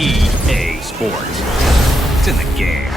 EA Sports. It's in the game.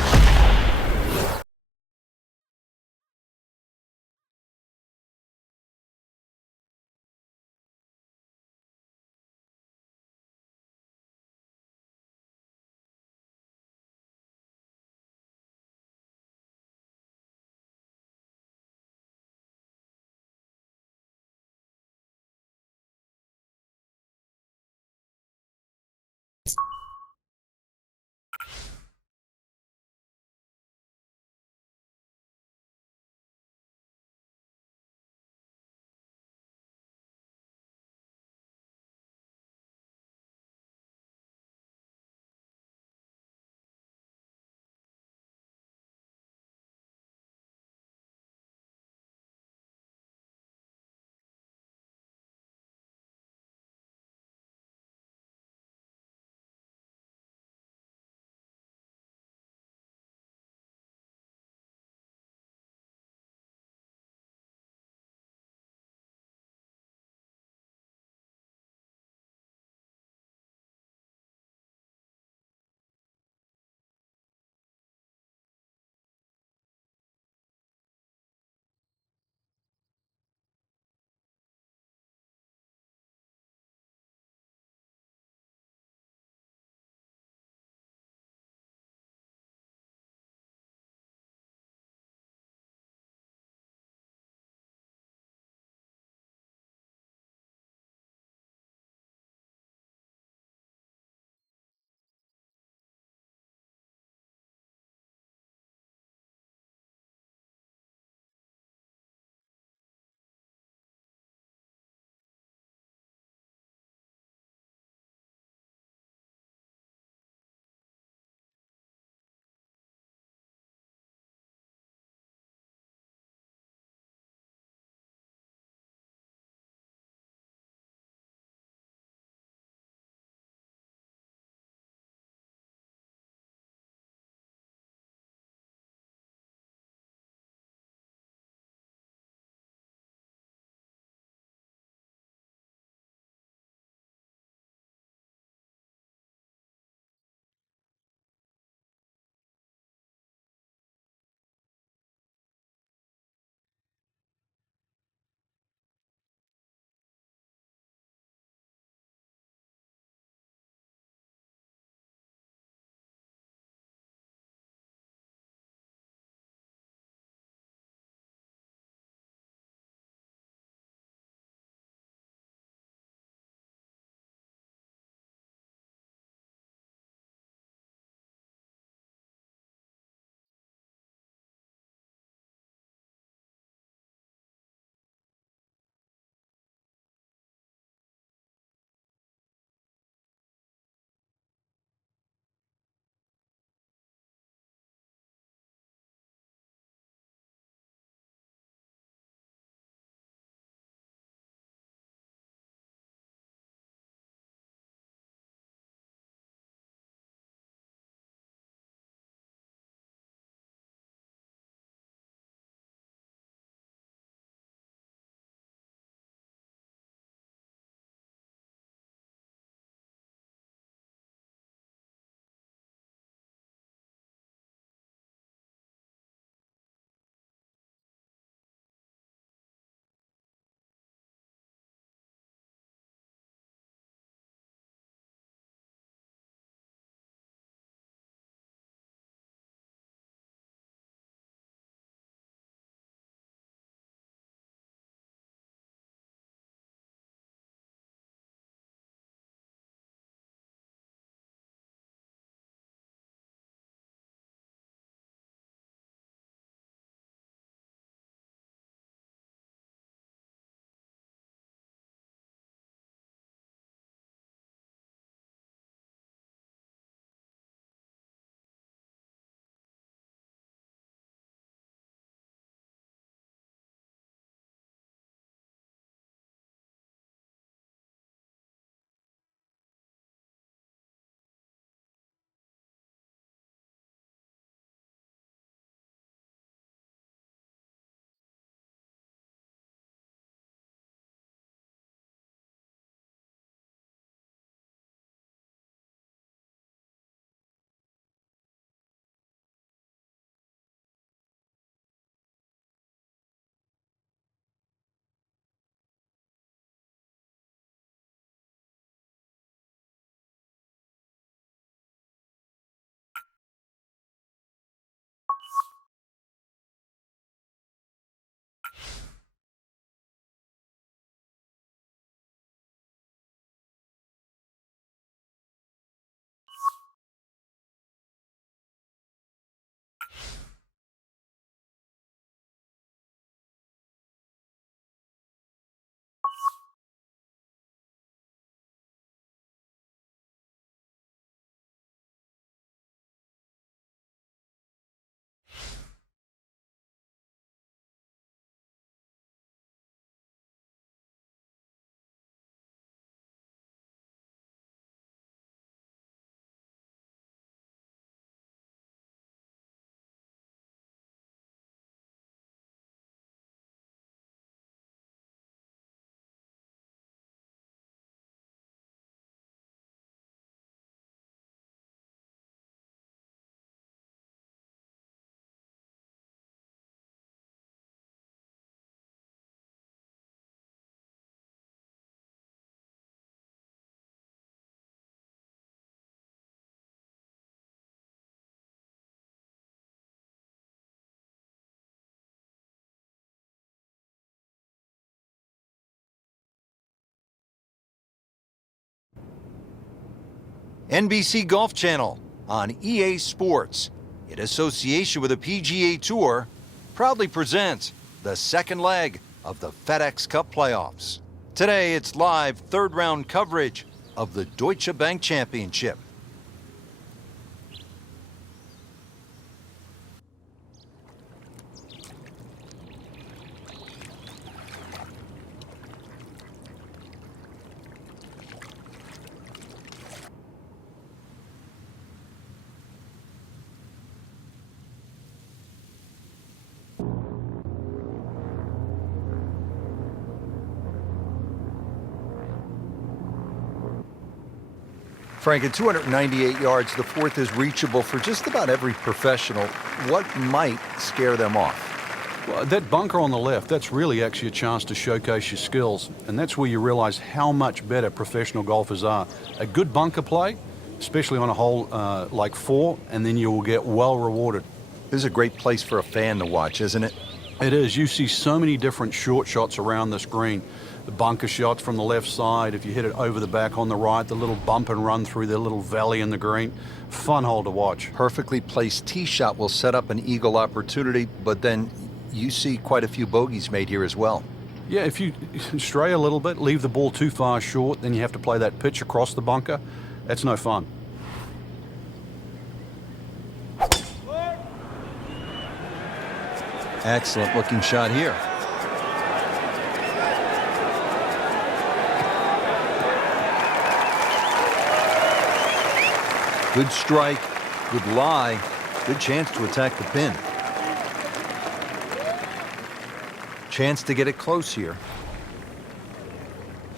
NBC Golf Channel on EA Sports, in association with the PGA Tour, proudly presents the second leg of the FedEx Cup playoffs. Today, it's live third-round coverage of the Deutsche Bank Championship. Frank, at 298 yards, the fourth is reachable for just about every professional. What might scare them off? Well, that bunker on the left, that's really actually a chance to showcase your skills, and that's where you realize how much better professional golfers are. A good bunker play, especially on a hole like 4, and then you will get well rewarded. This is a great place for a fan to watch, isn't it? It is. You see so many different short shots around this green. The bunker shots from the left side, if you hit it over the back on the right, the little bump and run through the little valley in the green. Fun hole to watch. Perfectly placed tee shot will set up an eagle opportunity, but then you see quite a few bogeys made here as well. Yeah, if you stray a little bit, leave the ball too far short, then you have to play that pitch across the bunker. That's no fun. Excellent looking shot here. Good strike, good lie, good chance to attack the pin. Chance to get it close here.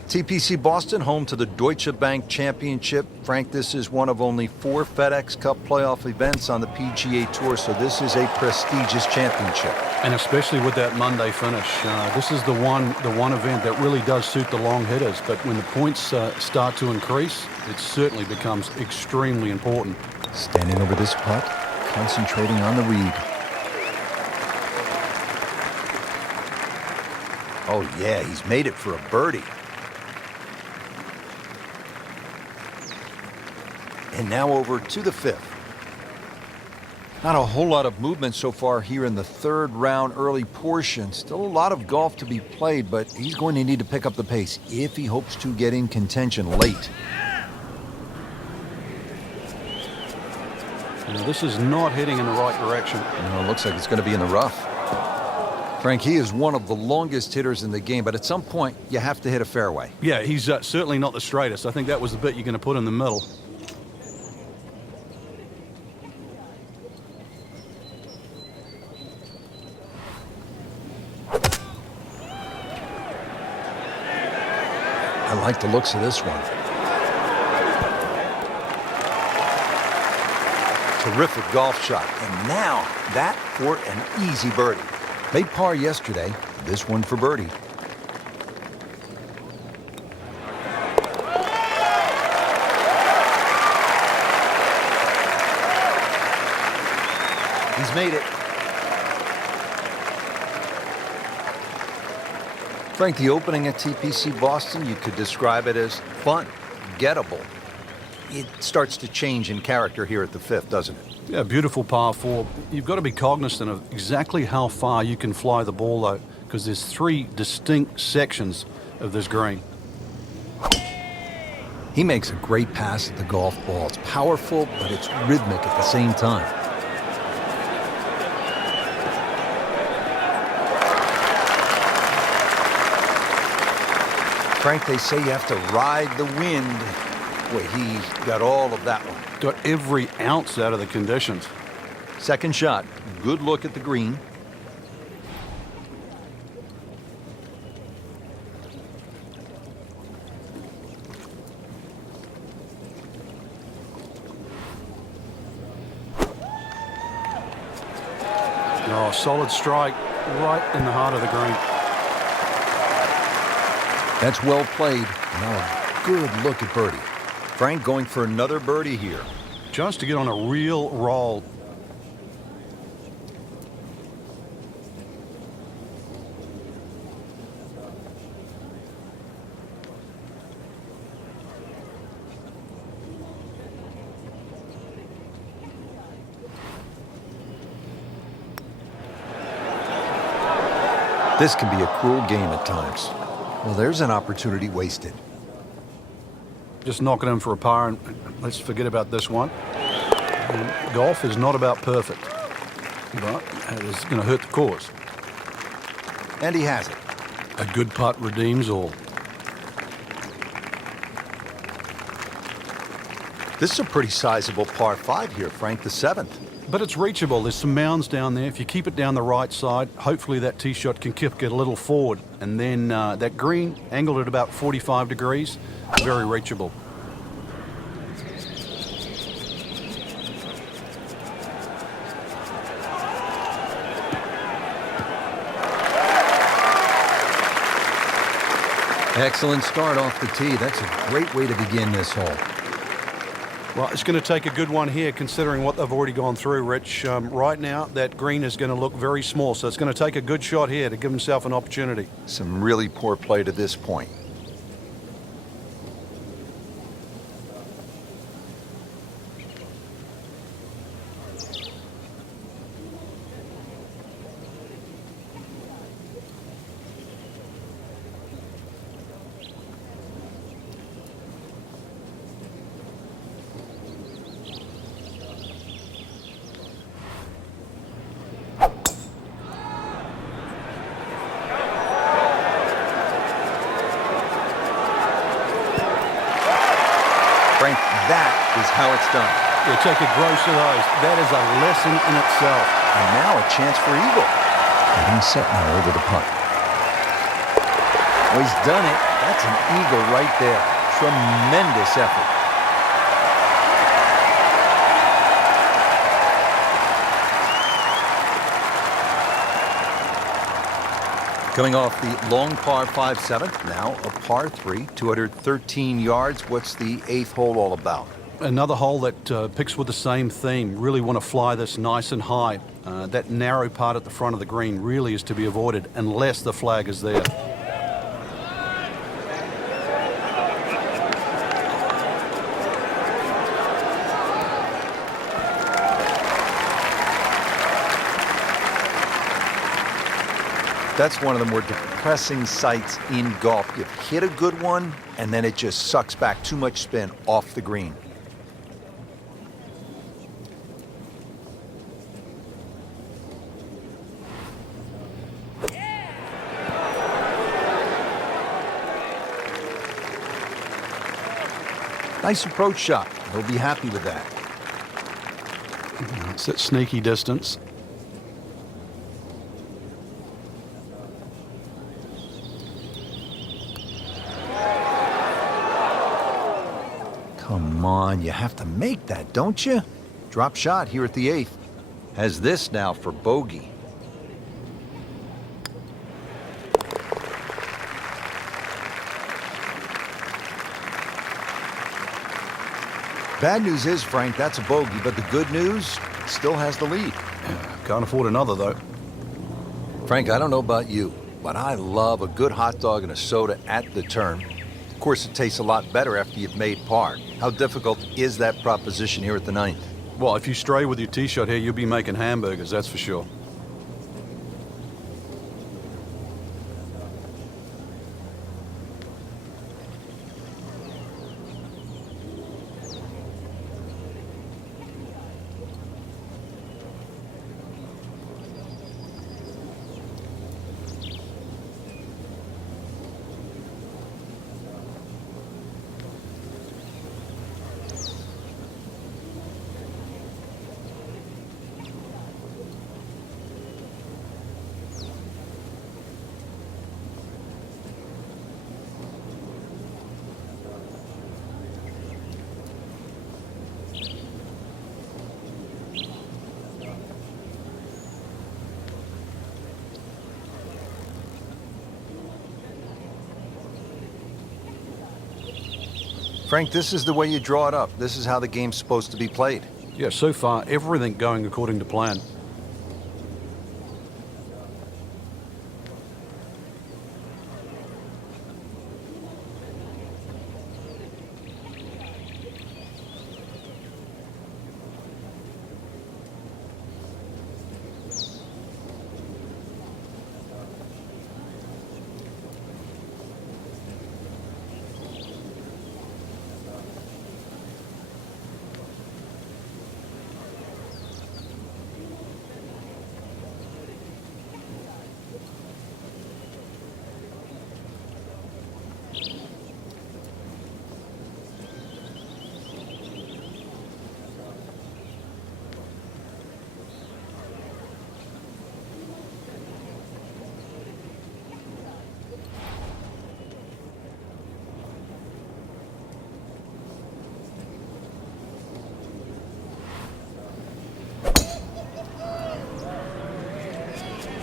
TPC Boston, home to the Deutsche Bank Championship. Frank, this is one of only 4 FedEx Cup playoff events on the PGA Tour, so this is a prestigious championship. And especially with that Monday finish, this is the one event that really does suit the long hitters. But when the points start to increase, it certainly becomes extremely important. Standing over this putt, concentrating on the read. Oh yeah, he's made it for a birdie. And now over to the 5th. Not a whole lot of movement so far here in the third round early portion. Still a lot of golf to be played, but he's going to need to pick up the pace if he hopes to get in contention late. Now, this is not heading in the right direction. No, it looks like it's going to be in the rough. Frank, he is one of the longest hitters in the game, but at some point you have to hit a fairway. Yeah, he's certainly not the straightest. I think that was the bit you're going to put in the middle. I like the looks of this one. Terrific golf shot, and now that for an easy birdie. Made par yesterday, this one for birdie. He's made it. Frank, the opening at TPC Boston, you could describe it as fun, gettable. It starts to change in character here at the 5th, doesn't it? Yeah, beautiful par 4. You've got to be cognizant of exactly how far you can fly the ball, though, because there's 3 distinct sections of this green. He makes a great pass at the golf ball. It's powerful, but it's rhythmic at the same time. Frank, they say you have to ride the wind. Boy, he got all of that one. Got every ounce out of the conditions. Second shot, good look at the green. Oh, solid strike right in the heart of the green. That's well played. Now a good look at birdie. Frank going for another birdie here. Just to get on a real roll. This can be a cruel game at times. Well, there's an opportunity wasted. Just knocking him for a par, and let's forget about this one. And golf is not about perfect, but it is going to hurt the cause. And he has it. A good putt redeems all. This is a pretty sizable par 5 here, Frank, the 7th. But it's reachable. There's some mounds down there. If you keep it down the right side, hopefully that tee shot can kick it a little forward. And then that green, angled at about 45 degrees, very reachable. Excellent start off the tee. That's a great way to begin this hole. Well, it's going to take a good one here, considering what they've already gone through, Rich. Right now, that green is going to look very small, so it's going to take a good shot here to give himself an opportunity. Some really poor play to this point. Frank, that is how it's done. Yeah, take a gross of those. That is a lesson in itself. And now a chance for eagle. Getting set now over the putt. Oh, he's done it. That's an eagle right there. Tremendous effort. Coming off the long par 5 7th, now a par 3, 213 yards. What's the 8th hole all about? Another hole that picks with the same theme. Really want to fly this nice and high. That narrow part at the front of the green really is to be avoided unless the flag is there. That's one of the more depressing sights in golf. You hit a good one, and then it just sucks back too much spin off the green. Nice approach shot. He'll be happy with that. It's that sneaky distance. Come on, you have to make that, don't you? Drop shot here at the 8th. Has this now for bogey. Bad news is, Frank, that's a bogey, but the good news, still has the lead. Can't afford another, though. Frank, I don't know about you, but I love a good hot dog and a soda at the turn. Of course, it tastes a lot better after you've made par. How difficult is that proposition here at the 9th? Well, if you stray with your tee shot here, you'll be making hamburgers, that's for sure. Frank, this is the way you draw it up. This is how the game's supposed to be played. Yeah, so far, everything going according to plan.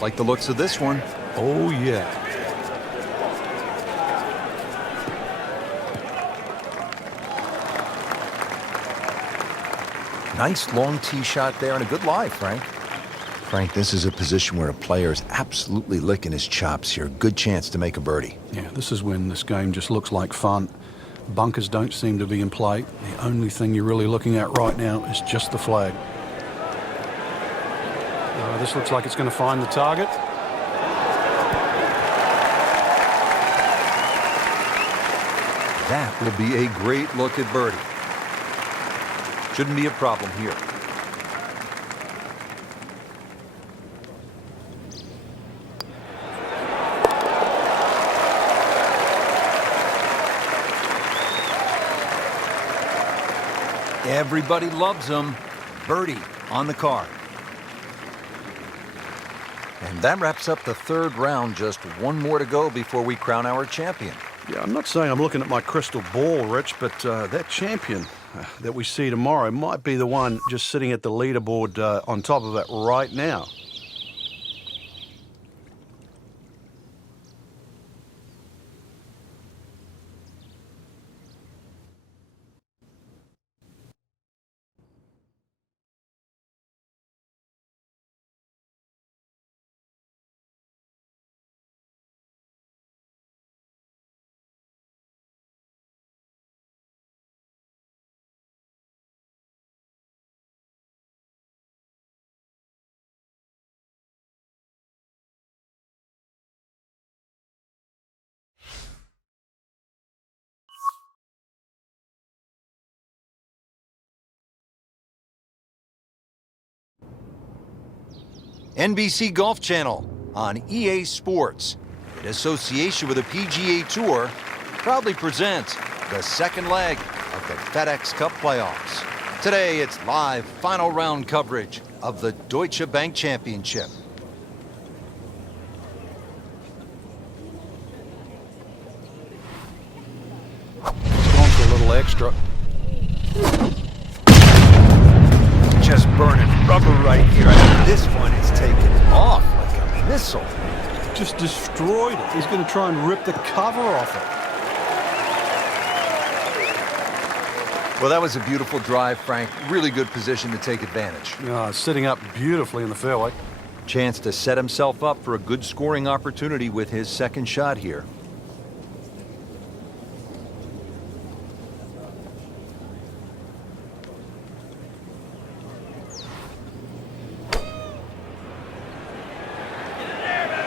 Like the looks of this one. Oh, yeah. Nice long tee shot there and a good lie, Frank. Frank, this is a position where a player is absolutely licking his chops here. Good chance to make a birdie. Yeah, this is when this game just looks like fun. Bunkers don't seem to be in play. The only thing you're really looking at right now is just the flag. This looks like it's going to find the target. That will be a great look at birdie. Shouldn't be a problem here. Everybody loves him. Birdie on the card. And that wraps up the third round. Just one more to go before we crown our champion. Yeah, I'm not saying I'm looking at my crystal ball, Rich, but that champion that we see tomorrow might be the one just sitting at the leaderboard on top of it right now. NBC Golf Channel on EA Sports, in association with the PGA Tour, proudly presents the second leg of the FedEx Cup playoffs. Today, it's live final round coverage of the Deutsche Bank Championship. It's gone for a little extra. Just burning rubber right here. This one is taken off like a missile. Just destroyed it. He's going to try and rip the cover off it. Well, that was a beautiful drive, Frank. Really good position to take advantage. Sitting up beautifully in the fairway. Chance to set himself up for a good scoring opportunity with his second shot here.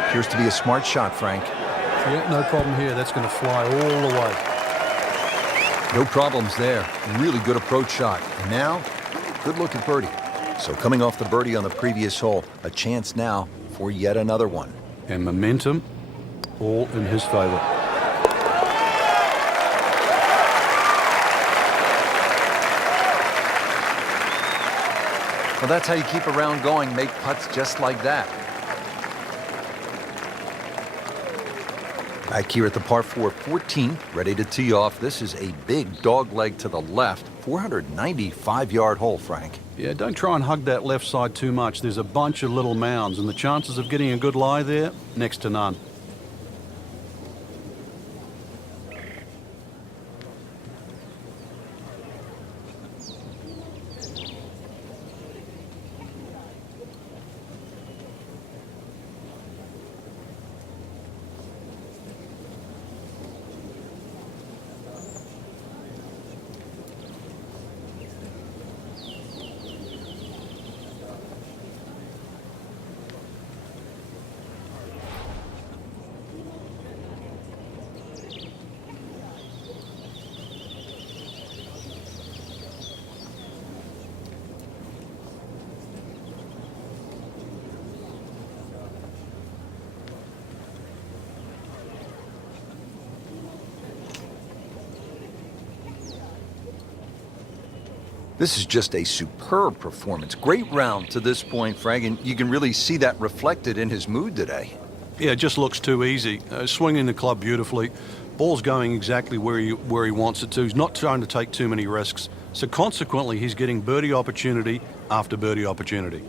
Appears to be a smart shot, Frank. Yeah, no problem here. That's going to fly all the way. No problems there. Really good approach shot. And now, good look at birdie. So coming off the birdie on the previous hole, a chance now for yet another one. And momentum all in his favor. Well, that's how you keep a round going. Make putts just like that. Back here at the par 4 14, ready to tee off. This is a big dog leg to the left, 495-yard hole, Frank. Yeah, don't try and hug that left side too much. There's a bunch of little mounds, and the chances of getting a good lie there, next to none. This is just a superb performance. Great round to this point, Frank, and you can really see that reflected in his mood today. Yeah, it just looks too easy. Swinging the club beautifully. Ball's going exactly where he wants it to. He's not trying to take too many risks. So consequently, he's getting birdie opportunity after birdie opportunity.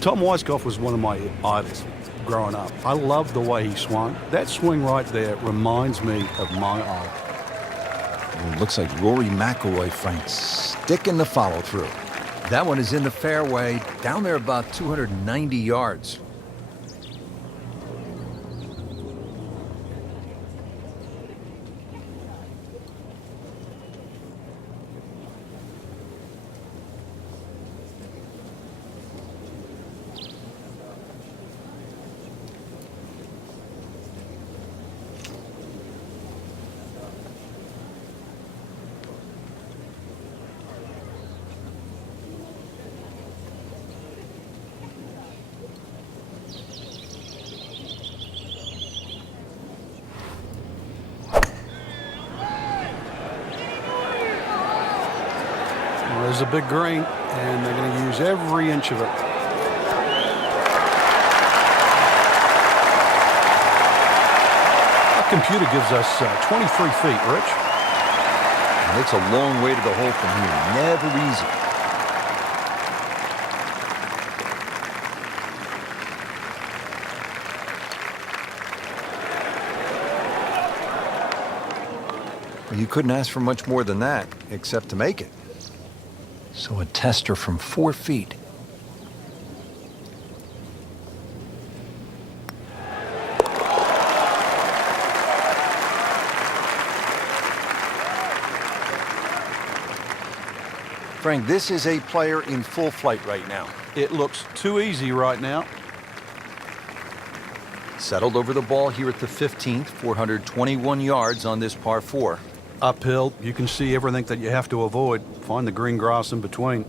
Tom Weiskopf was one of my idols growing up. I loved the way he swung. That swing right there reminds me of my idol. It looks like Rory McIlroy, Frank, sticking the follow-through. That one is in the fairway, down there about 290 yards. Well, there's a big green, and they're going to use every inch of it. Our computer gives us 23 feet, Rich. And it's a long way to the hole from here. Never easy. Well, you couldn't ask for much more than that, except to make it. So a tester from 4 feet. Frank, this is a player in full flight right now. It looks too easy right now. Settled over the ball here at the 15th, 421 yards on this par 4. Uphill, you can see everything that you have to avoid. Find the green grass in between.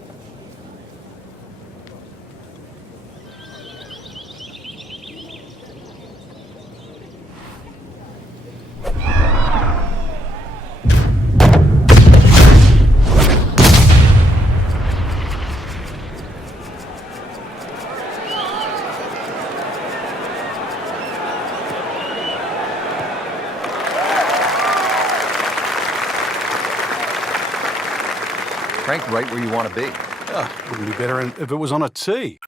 Frank, right where you want to be. Wouldn't be better if it was on a tee.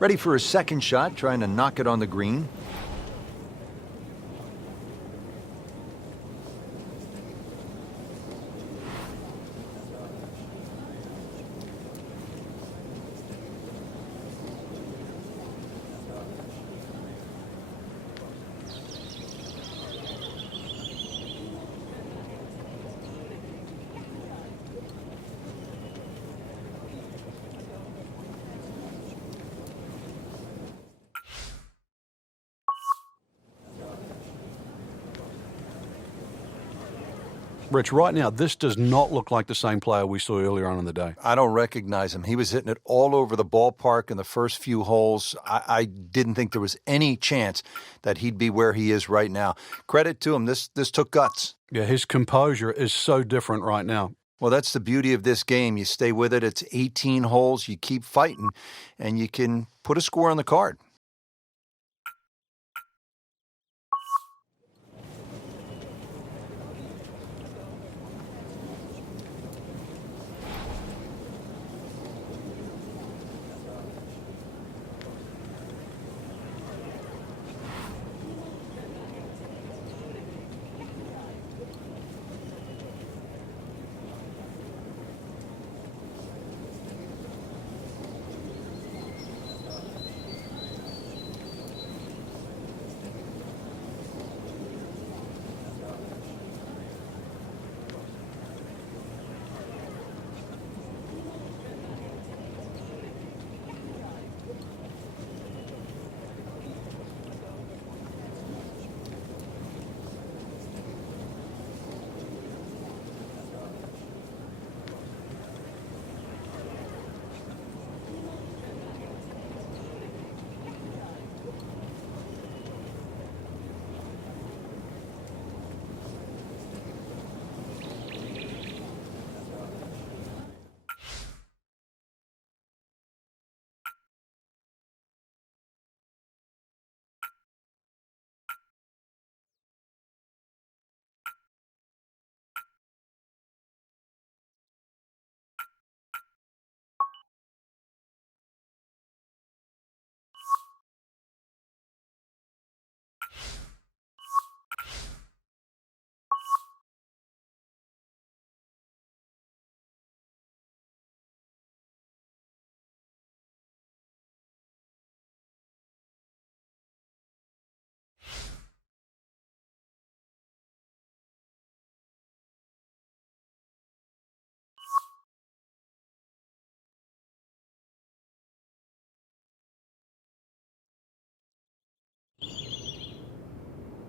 Ready for his second shot, trying to knock it on the green. Rich, right now, this does not look like the same player we saw earlier on in the day. I don't recognize him. He was hitting it all over the ballpark in the first few holes. I didn't think there was any chance that he'd be where he is right now. Credit to him. This took guts. Yeah, his composure is so different right now. Well, that's the beauty of this game. You stay with it. It's 18 holes. You keep fighting, and you can put a score on the card.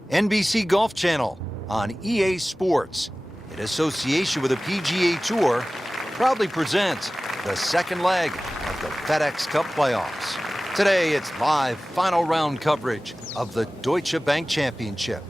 NBC Golf Channel on EA Sports, in association with the PGA Tour, proudly presents the second leg of the FedEx Cup playoffs. Today, it's live final round coverage of the Deutsche Bank Championship.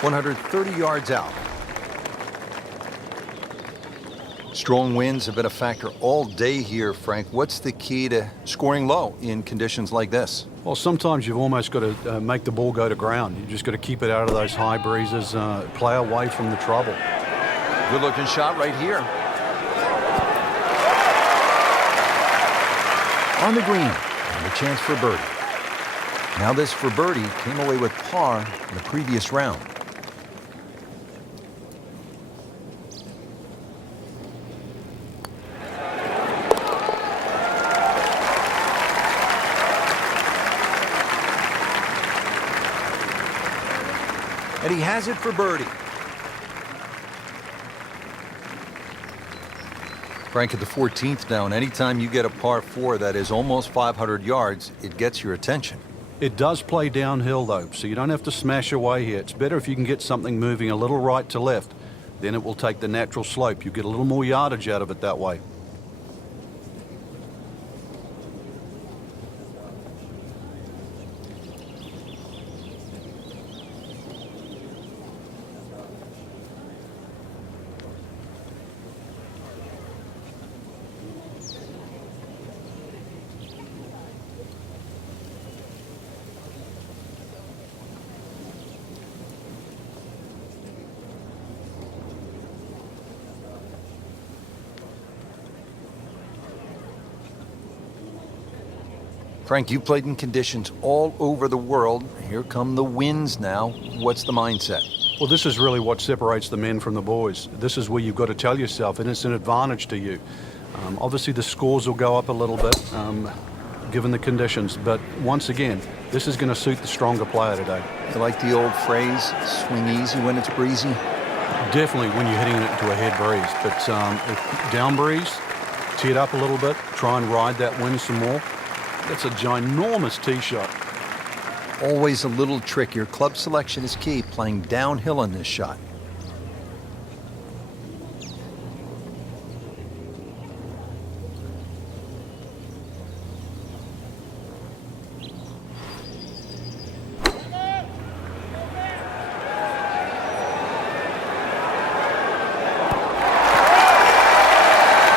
.130 yards out. Strong winds have been a factor all day here, Frank. What's the key to scoring low in conditions like this? Well, sometimes you've almost got to make the ball go to ground. You've just got to keep it out of those high breezes, play away from the trouble. Good looking shot right here. On the green, and a chance for birdie. Now this for birdie came away with par in the previous round. And he has it for birdie. Frank, at the 14th now, and anytime you get a par 4 that is almost 500 yards, it gets your attention. It does play downhill though, so you don't have to smash away here. It's better if you can get something moving a little right to left. Then it will take the natural slope. You get a little more yardage out of it that way. Frank, you played in conditions all over the world. Here come the winds now. What's the mindset? Well, this is really what separates the men from the boys. This is where you've got to tell yourself, and it's an advantage to you. Obviously, the scores will go up a little bit, given the conditions. But once again, this is going to suit the stronger player today. You like the old phrase, swing easy when it's breezy? Definitely when you're hitting it into a head breeze. But if down breeze, tee it up a little bit, try and ride that wind some more. That's a ginormous tee shot. Always a little trick. Your club selection is key, playing downhill on this shot.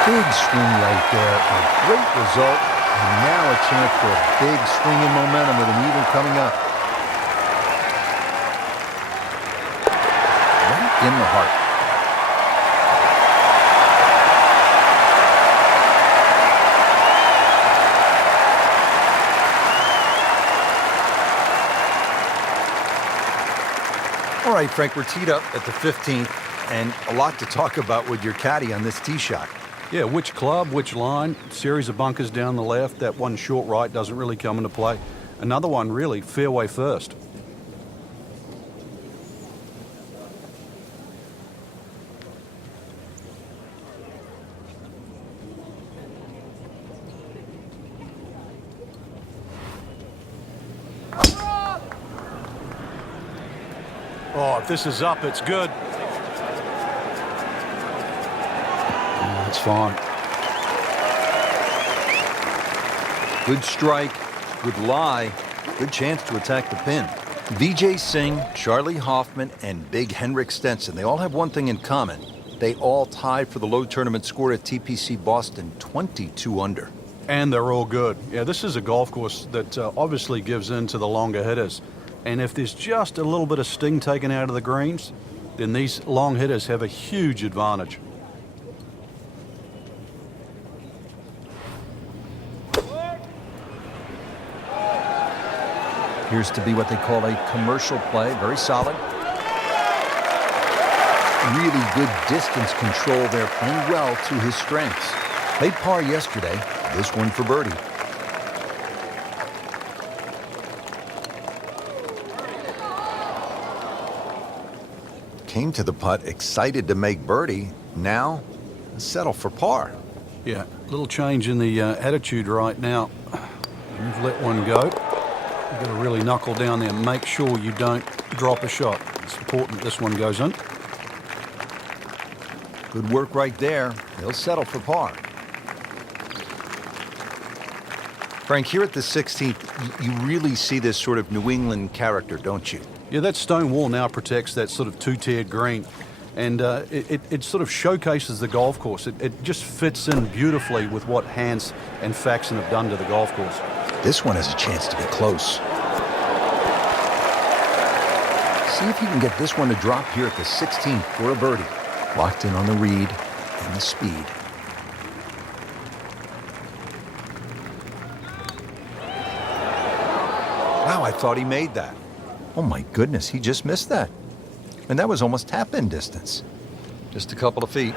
Big swing right there. A great result. And now a chance for a big swing in momentum with an even coming up. Right in the heart. All right, Frank, we're teed up at the 15th, and a lot to talk about with your caddy on this tee shot. Yeah, which club, which line, series of bunkers down the left. That one short right doesn't really come into play. Another one, really, fairway first. Oh, if this is up, it's good. It's fine. Good strike, good lie, good chance to attack the pin. Vijay Singh, Charlie Hoffman, and Big Henrik Stenson, they all have one thing in common. They all tied for the low tournament score at TPC Boston, 22 under. And they're all good. Yeah, this is a golf course that obviously gives in to the longer hitters. And if there's just a little bit of sting taken out of the greens, then these long hitters have a huge advantage. Appears to be what they call a commercial play, very solid. Really good distance control there, playing well to his strengths. Made par yesterday, this one for birdie. Came to the putt excited to make birdie, now settle for par. Yeah, a little change in the attitude right now. You've let one go. You've got to really knuckle down there and make sure you don't drop a shot. It's important that this one goes in. Good work right there. He'll settle for par. Frank, here at the 16th, you really see this sort of New England character, don't you? Yeah, that stone wall now protects that sort of two-tiered green. And it sort of showcases the golf course. It just fits in beautifully with what Hans and Faxon have done to the golf course. This one has a chance to be close. See if you can get this one to drop here at the 16th for a birdie. Locked in on the read and the speed. Wow, I thought he made that. Oh my goodness, he just missed that. And that was almost tap-in distance. Just a couple of feet.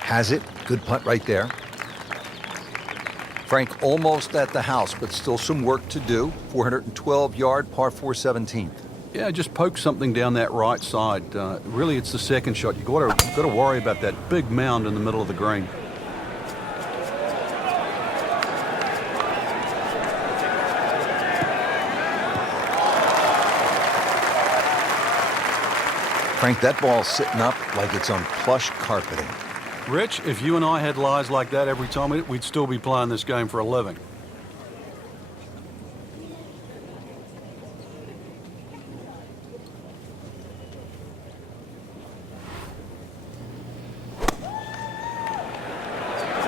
Has it. Good putt right there. Frank almost at the house, but still some work to do. 412-yard par 4 17th. Yeah, just poke something down that right side. Really, it's the second shot. You've got to worry about that big mound in the middle of the green. Frank, that ball's sitting up like it's on plush carpeting. Rich, if you and I had lies like that every time, we'd still be playing this game for a living.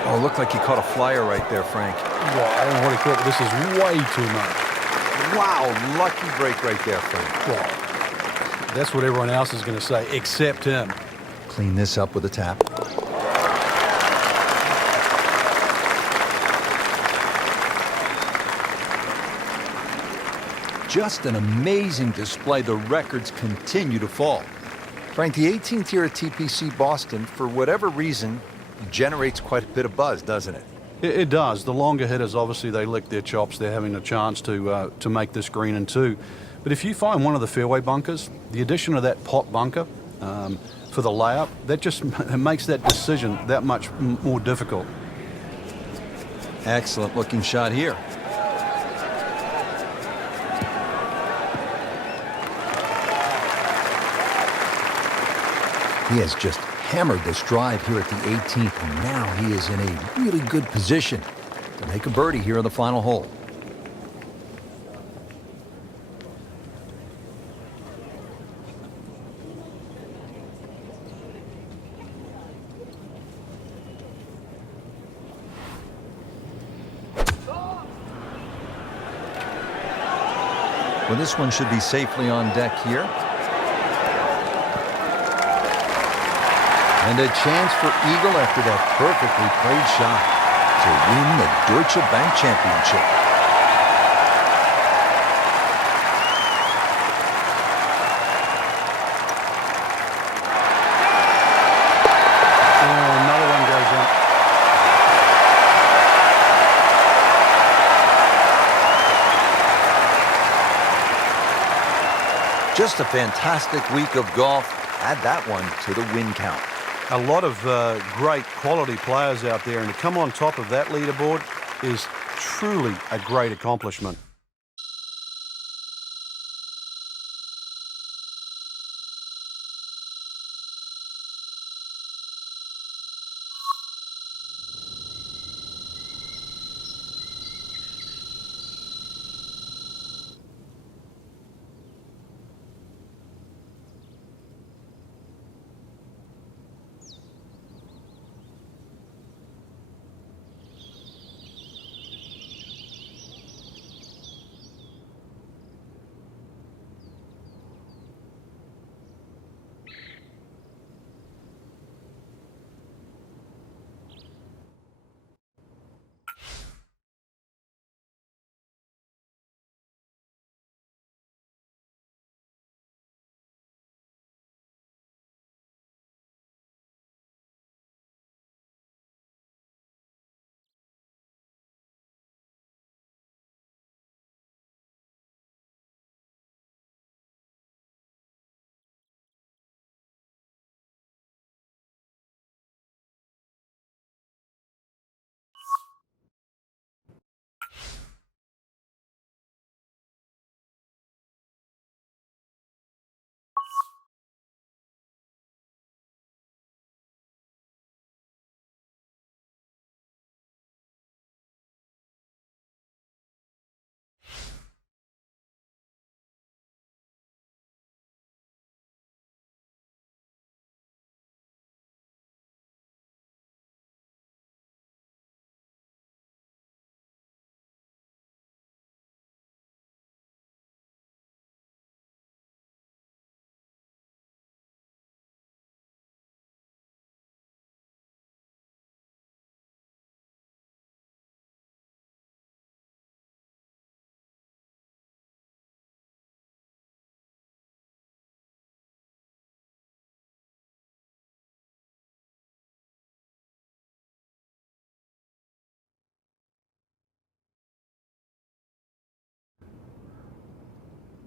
Oh, looked like he caught a flyer right there, Frank. Well, I don't know what he caught, but this is way too much. Wow, lucky break right there, Frank. Well, that's what everyone else is going to say, except him. Clean this up with a tap. Just an amazing display. The records continue to fall. Frank, the 18th year at TPC Boston, for whatever reason, generates quite a bit of buzz, doesn't it? It does. The longer hitters, obviously, they lick their chops. They're having a chance to make this green in two. But if you find one of the fairway bunkers, the addition of that pot bunker for the layup, that just makes that decision that much more difficult. Excellent looking shot here. He has just hammered this drive here at the 18th, and now he is in a really good position to make a birdie here in the final hole. Well, this one should be safely on deck here. And a chance for eagle after that perfectly played shot to win the Deutsche Bank Championship. Oh, another one goes in. Just a fantastic week of golf. Add that one to the win count. A lot of great quality players out there, and to come on top of that leaderboard is truly a great accomplishment.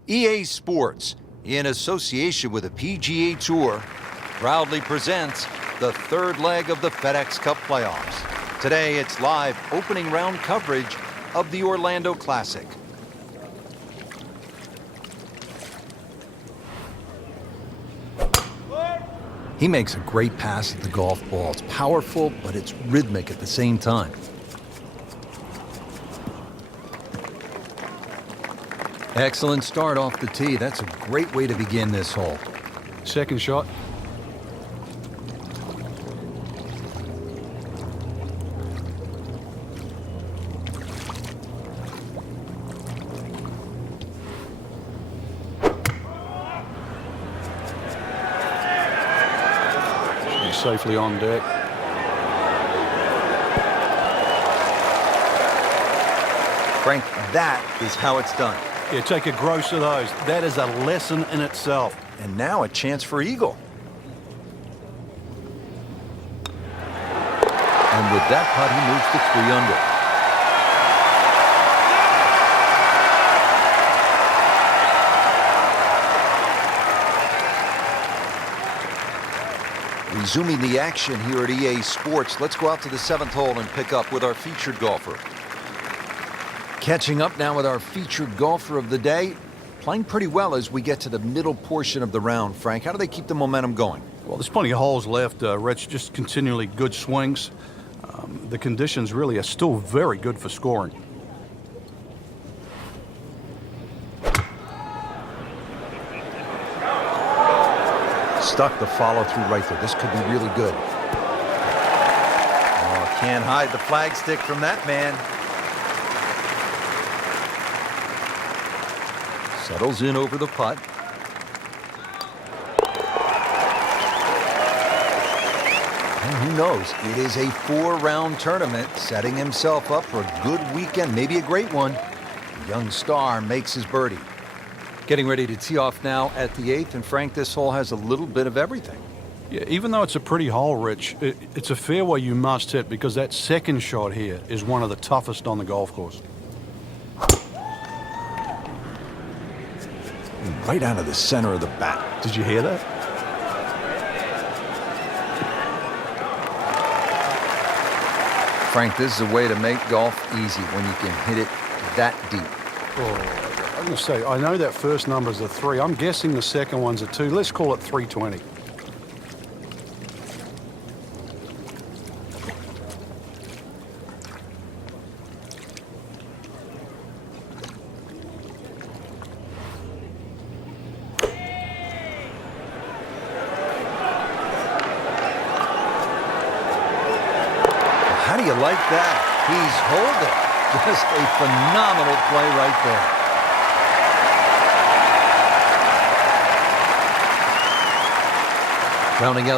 EA Sports in association with the PGA Tour, proudly presents the third leg of the FedEx Cup playoffs. Today, it's live opening round coverage of the Orlando Classic. He makes a great pass at the golf ball. It's powerful, but it's rhythmic at the same time. Excellent start off the tee. That's a great way to begin this hole. Second shot. Safely on deck. Frank, that is how it's done. Yeah, take a gross of those. That is a lesson in itself. And now a chance for eagle. And with that putt, he moves to 3 under. Resuming the action here at EA Sports, let's go out to the 7th hole and pick up with our featured golfer. Catching up now with our featured golfer of the day, playing pretty well as we get to the middle portion of the round. Frank, how do they keep the momentum going? Well, there's plenty of holes left, Rich, just continually good swings. The conditions really are still very good for scoring. Stuck the follow through right there. This could be really good. Oh, can't hide the flagstick from that man. Settles in over the putt. And who knows? It is a 4-round tournament, setting himself up for a good weekend, maybe a great one. The young star makes his birdie. Getting ready to tee off now at the 8th, and Frank, this hole has a little bit of everything. Yeah, even though it's a pretty hole, Rich, it's a fairway you must hit because that second shot here is one of the toughest on the golf course. Right out of the center of the bat. Did you hear that? Frank, this is a way to make golf easy when you can hit it that deep. Oh. I'm going to say, I know that first number's a 3. I'm guessing the second one's a 2. Let's call it 320. How do you like that? He's holding. Just a phenomenal play right there. Rounding out